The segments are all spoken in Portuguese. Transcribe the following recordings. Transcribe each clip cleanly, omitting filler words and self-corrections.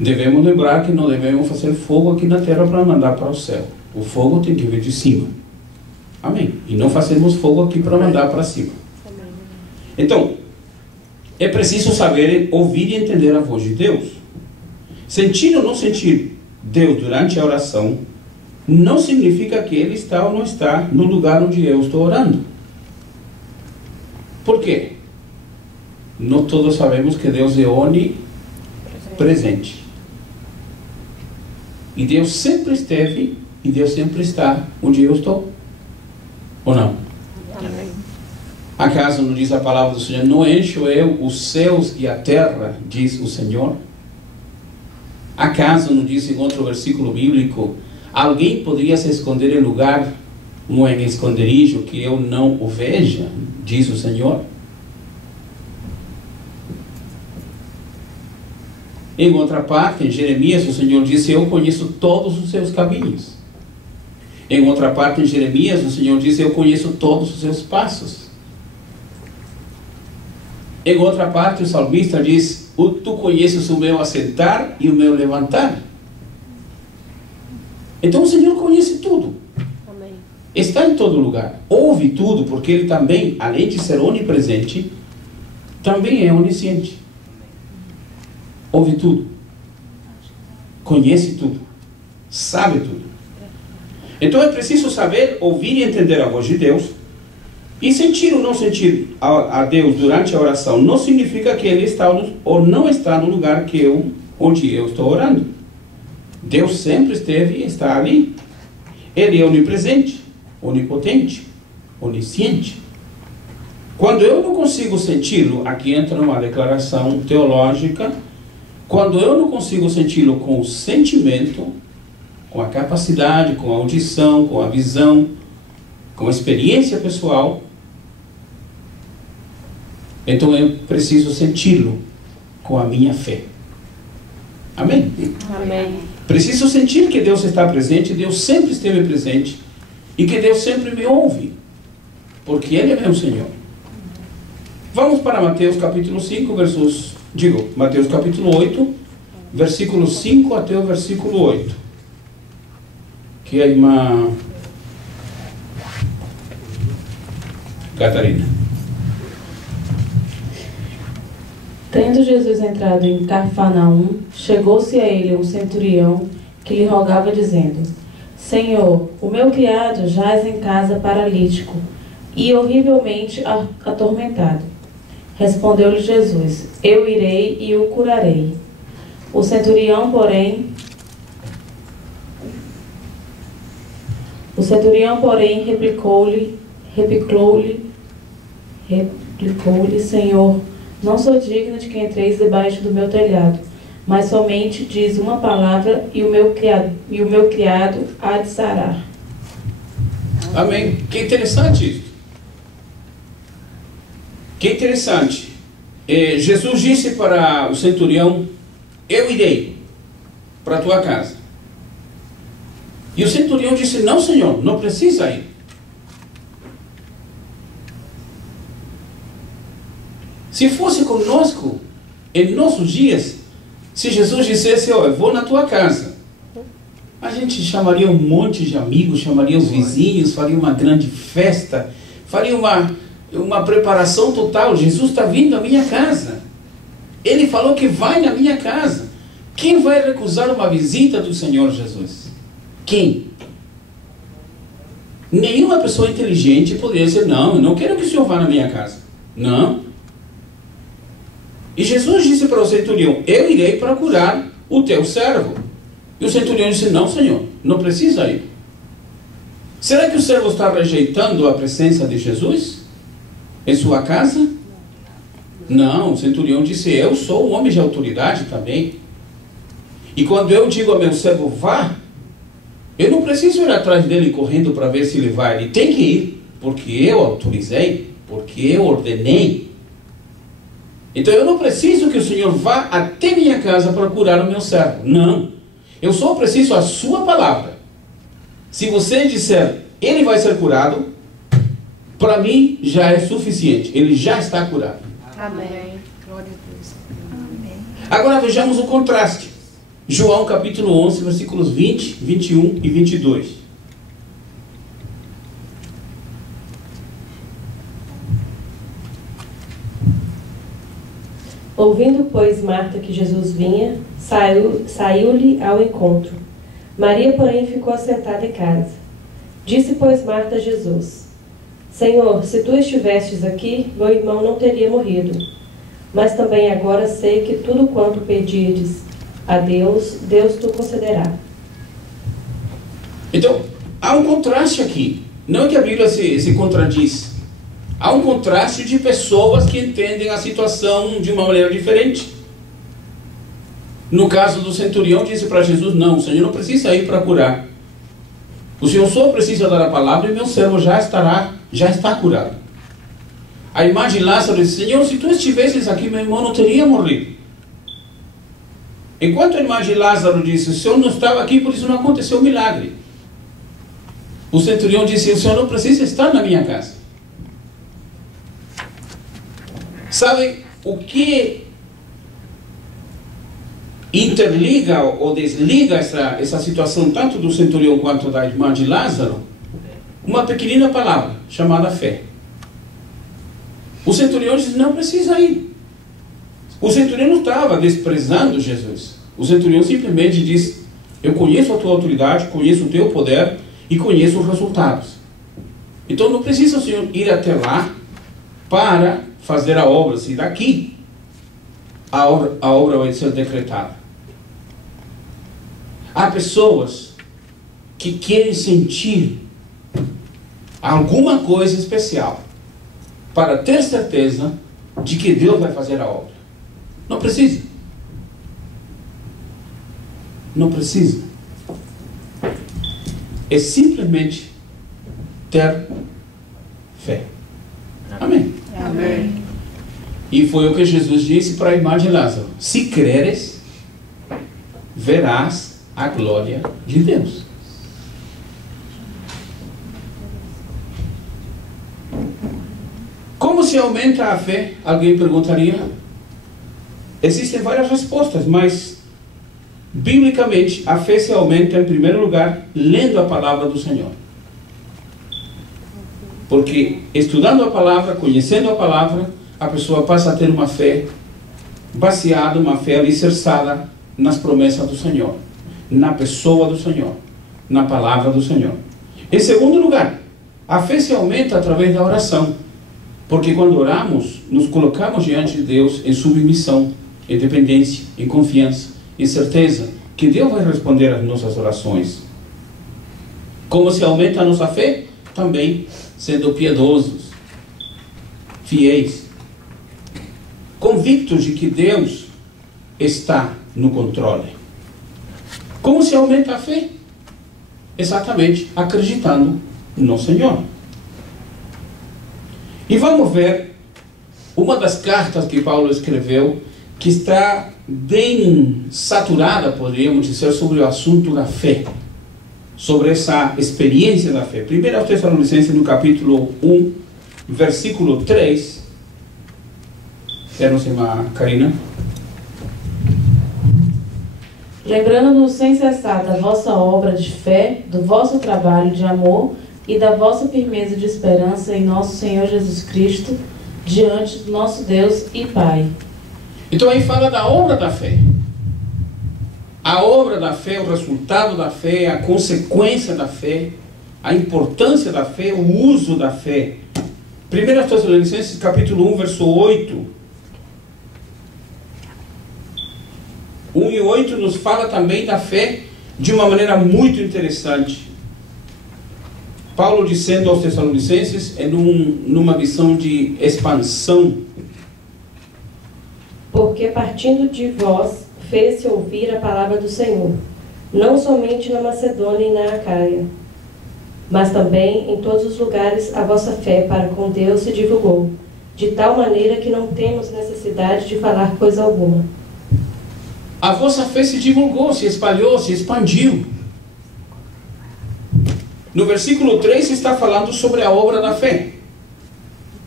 Devemos lembrar que não devemos fazer fogo aqui na terra para mandar para o céu. O fogo tem que vir de cima. Amém. E não fazemos fogo aqui para mandar para cima. Então, é preciso saber ouvir e entender a voz de Deus. Sentir ou não sentir Deus durante a oração não significa que Ele está ou não está no lugar onde eu estou orando. Por quê? Nós todos sabemos que Deus é onipresente. E Deus sempre esteve e Deus sempre está onde eu estou. Ou não? Amém. Acaso não diz a palavra do Senhor: não encho eu os céus e a terra, diz o Senhor? Acaso não diz em outro versículo bíblico: alguém poderia se esconder em lugar ou em esconderijo que eu não o veja, diz o Senhor? Em outra parte, em Jeremias, o Senhor disse: eu conheço todos os seus caminhos. Em outra parte, em Jeremias, o Senhor disse: eu conheço todos os seus passos. Em outra parte, o salmista diz: tu conheces o meu assentar e o meu levantar. Então o Senhor conhece tudo. Amém. Está em todo lugar. Ouve tudo, porque Ele também, além de ser onipresente, também é onisciente. Ouve tudo. Conhece tudo. Sabe tudo. Então é preciso saber ouvir e entender a voz de Deus. E sentir ou não sentir a Deus durante a oração não significa que Ele está ou não está no lugar onde eu estou orando. Deus sempre esteve e está ali. Ele é onipresente, onipotente, onisciente. Quando eu não consigo senti-lo, aqui entra uma declaração teológica. Quando eu não consigo senti-lo com o sentimento, com a capacidade, com a audição, com a visão, com a experiência pessoal, então eu preciso senti-lo com a minha fé. Amém? Amém. Preciso sentir que Deus está presente, Deus sempre esteve presente, e que Deus sempre me ouve, porque Ele é meu Senhor. Vamos para Mateus capítulo 5, Mateus capítulo 8, versículo 5 até o versículo 8. Que a irmã Catarina. Tendo Jesus entrado em Cafarnaum, chegou-se a ele um centurião que lhe rogava, dizendo: Senhor, o meu criado jaz em casa paralítico e horrivelmente atormentado. Respondeu-lhe Jesus: Eu irei e o curarei. O centurião, porém, replicou-lhe, Senhor, não sou digno de que entreis debaixo do meu telhado, mas somente diz uma palavra e o meu criado há de sarar. Amém. Que interessante isso. Que interessante. Jesus disse para o centurião: eu irei para a tua casa. E o centurião disse: não, Senhor, não precisa ir. Se fosse conosco, em nossos dias, se Jesus dissesse: eu vou na tua casa, a gente chamaria um monte de amigos, chamaria os vizinhos, faria uma grande festa, faria uma preparação total. Jesus está vindo à minha casa. Ele falou que vai na minha casa. Quem vai recusar uma visita do Senhor Jesus? Quem? Nenhuma pessoa inteligente poderia dizer: não, eu não quero que o Senhor vá na minha casa. Não. E Jesus disse para o centurião: eu irei para curar o teu servo. E o centurião disse: não, Senhor, não precisa ir. Será que o servo está rejeitando a presença de Jesus em sua casa? Não, o centurião disse: eu sou um homem de autoridade também. E quando eu digo ao meu servo: vá, eu não preciso ir atrás dele correndo para ver se ele vai. Ele tem que ir, porque eu autorizei, porque eu ordenei. Então eu não preciso que o Senhor vá até minha casa para curar o meu servo. Não. Eu só preciso a sua palavra. Se você disser: ele vai ser curado, para mim já é suficiente. Ele já está curado. Amém. Glória a Deus. Amém. Agora vejamos o contraste. João capítulo 11, versículos 20, 21 e 22. Ouvindo, pois, Marta que Jesus vinha, saiu-lhe ao encontro. Maria, porém, ficou assentada em casa. Disse, pois, Marta a Jesus: Senhor, se tu estivestes aqui, meu irmão não teria morrido. Mas também agora sei que tudo quanto pedires a Deus, Deus tu concederá. Então, há um contraste aqui. Não que a Bíblia se contradiz. Há um contraste de pessoas que entendem a situação de uma maneira diferente. No caso do centurião, disse para Jesus: não, o Senhor não precisa ir para curar. O Senhor só precisa dar a palavra e meu servo já está curado. A irmã de Lázaro disse: Senhor, se tu estivesses aqui, meu irmão não teria morrido. Enquanto a irmã de Lázaro disse: o Senhor não estava aqui, por isso não aconteceu o milagre. O centurião disse: o Senhor não precisa estar na minha casa. Sabe o que interliga ou desliga essa situação tanto do centurião quanto da irmã de Lázaro? Uma pequenina palavra chamada fé. O centurião disse: não precisa ir. O centurião não estava desprezando Jesus. O centurião simplesmente disse: eu conheço a tua autoridade, conheço o teu poder e conheço os resultados. Então não precisa o Senhor ir até lá para fazer a obra. Se daqui a obra vai ser decretada. Há pessoas que querem sentir alguma coisa especial para ter certeza de que Deus vai fazer a obra. Não precisa. Não precisa. É simplesmente ter fé. Amém. Amém. E foi o que Jesus disse para a irmã de Lázaro: se creres, verás a glória de Deus. Como se aumenta a fé? Alguém perguntaria. Existem várias respostas, mas biblicamente a fé se aumenta em primeiro lugar lendo a palavra do Senhor. Porque estudando a palavra, conhecendo a palavra, a pessoa passa a ter uma fé baseada, uma fé alicerçada nas promessas do Senhor, na pessoa do Senhor, na palavra do Senhor. Em segundo lugar, a fé se aumenta através da oração. Porque quando oramos, nos colocamos diante de Deus em submissão, em dependência, em confiança, em certeza que Deus vai responder às nossas orações. Como se aumenta a nossa fé? Também sendo piedosos, fiéis, convictos de que Deus está no controle. Como se aumenta a fé? Exatamente acreditando no Senhor. E vamos ver uma das cartas que Paulo escreveu, que está bem saturada, poderíamos dizer, sobre o assunto da fé, sobre essa experiência da fé. 1 Tessalonicenses, no capítulo 1, versículo 3. Temos uma Karina. Lembrando-nos sem cessar da vossa obra de fé, do vosso trabalho de amor e da vossa firmeza de esperança em nosso Senhor Jesus Cristo, diante do nosso Deus e Pai. Então aí fala da obra da fé. A obra da fé, o resultado da fé, a consequência da fé, a importância da fé, o uso da fé. 1 Tessalonicenses capítulo 1, verso 8. 1 e 8 nos fala também da fé de uma maneira muito interessante. Paulo dizendo aos Tessalonicenses, numa visão de expansão: Porque partindo de vós, fez-se ouvir a palavra do Senhor, não somente na Macedônia e na Acaia, mas também em todos os lugares a vossa fé para com Deus se divulgou, de tal maneira que não temos necessidade de falar coisa alguma. A vossa fé se divulgou, se espalhou, se expandiu. No versículo 3 está falando sobre a obra da fé.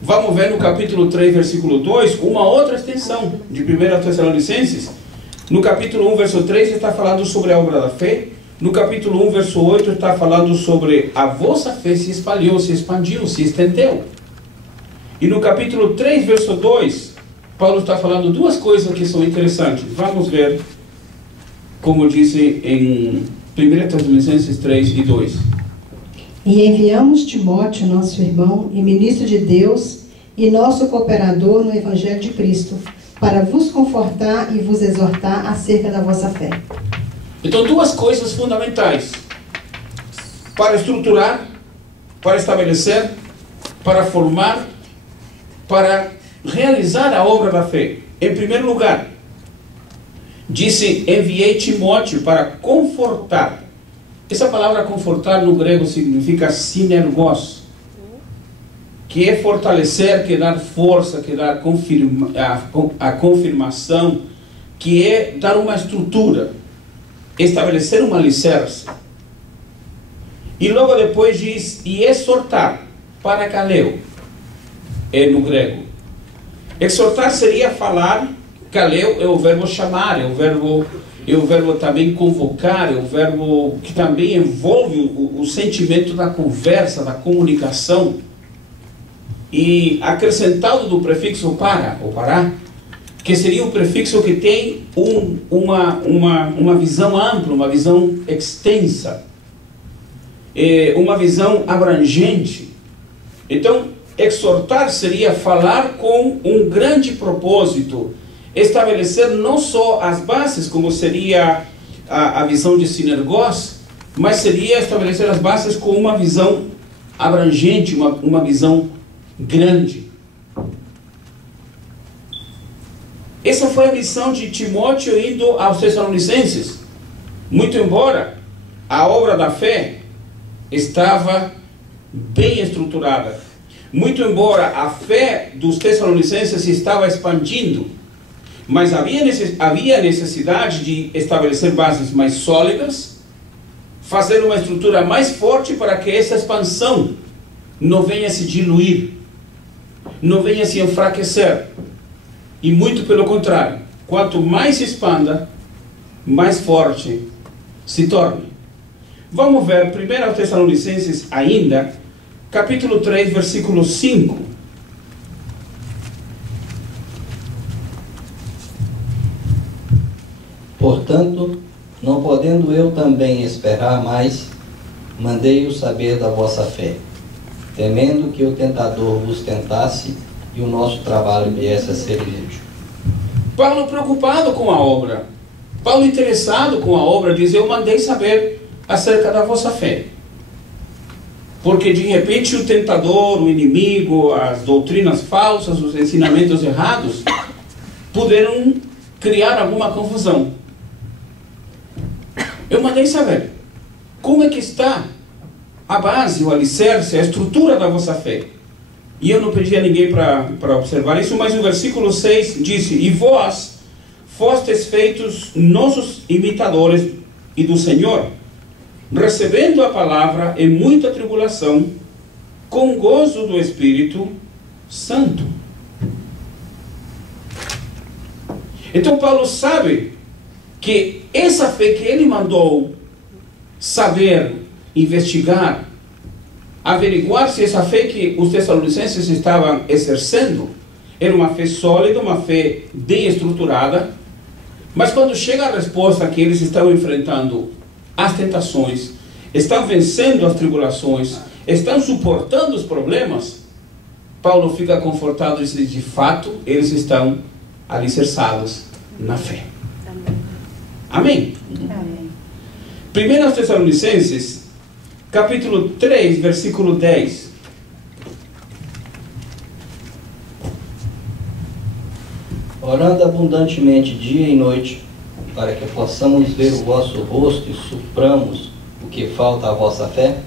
Vamos ver no capítulo 3, versículo 2, uma outra extensão de 1 Tessalonicenses, No capítulo 1, verso 3, está falando sobre a obra da fé. No capítulo 1, verso 8, está falando sobre a vossa fé se espalhou, se expandiu, se estendeu. E no capítulo 3, verso 2, Paulo está falando duas coisas que são interessantes. Vamos ver, como diz em 1 Tessalonicenses 3 e 2. E enviamos Timóteo, nosso irmão e ministro de Deus, e nosso cooperador no Evangelho de Cristo, para vos confortar e vos exortar acerca da vossa fé. Então, duas coisas fundamentais: para estruturar, para estabelecer, para formar, para realizar a obra da fé. Em primeiro lugar, disse: enviei Timóteo para confortar. Essa palavra confortar no grego significa sinergos, que é fortalecer, que é dar força, que é dar a confirmação, que é dar uma estrutura, estabelecer um alicerce. E logo depois diz: e exortar, parakaleo, é no grego. Exortar seria falar, kaleo é o verbo chamar, é o verbo também convocar, é o verbo que também envolve o sentimento da conversa, da comunicação. E acrescentado do prefixo para, ou pará, que seria um prefixo que tem uma visão ampla, uma visão extensa, uma visão abrangente. Então, exortar seria falar com um grande propósito, estabelecer não só as bases, como seria a visão de sinergos, mas seria estabelecer as bases com uma visão abrangente, uma visão grande. Essa foi a missão de Timóteo indo aos Tessalonicenses. Muito embora a obra da fé estava bem estruturada, muito embora a fé dos Tessalonicenses estava expandindo, mas havia necessidade de estabelecer bases mais sólidas, fazer uma estrutura mais forte para que essa expansão não venha se diluir, não venha se enfraquecer. E muito pelo contrário, quanto mais se expanda, mais forte se torne. Vamos ver 1 Tessalonicenses ainda, capítulo 3, versículo 5. Portanto, não podendo eu também esperar mais, mandei-o saber da vossa fé, temendo que o tentador vos tentasse e o nosso trabalho viesse a ser inútil. Paulo preocupado com a obra, Paulo interessado com a obra, diz: eu mandei saber acerca da vossa fé. Porque de repente o tentador, o inimigo, as doutrinas falsas, os ensinamentos errados, puderam criar alguma confusão. Eu mandei saber como é que está a base, o alicerce, a estrutura da vossa fé. E eu não pedi a ninguém para observar isso, mas o versículo 6 disse: e vós fostes feitos nossos imitadores e do Senhor, recebendo a palavra em muita tribulação, com gozo do Espírito Santo. Então Paulo sabe que essa fé que ele mandou saber, investigar, averiguar se essa fé que os tessalonicenses estavam exercendo era uma fé sólida, uma fé bem estruturada, mas quando chega a resposta que eles estão enfrentando as tentações, estão vencendo as tribulações, estão suportando os problemas, Paulo fica confortado e diz: de fato, eles estão alicerçados na fé. Amém? Amém. 1 Tessalonicenses, capítulo 3, versículo 10. Orando abundantemente dia e noite, para que possamos ver o vosso rosto e supramos o que falta à vossa fé,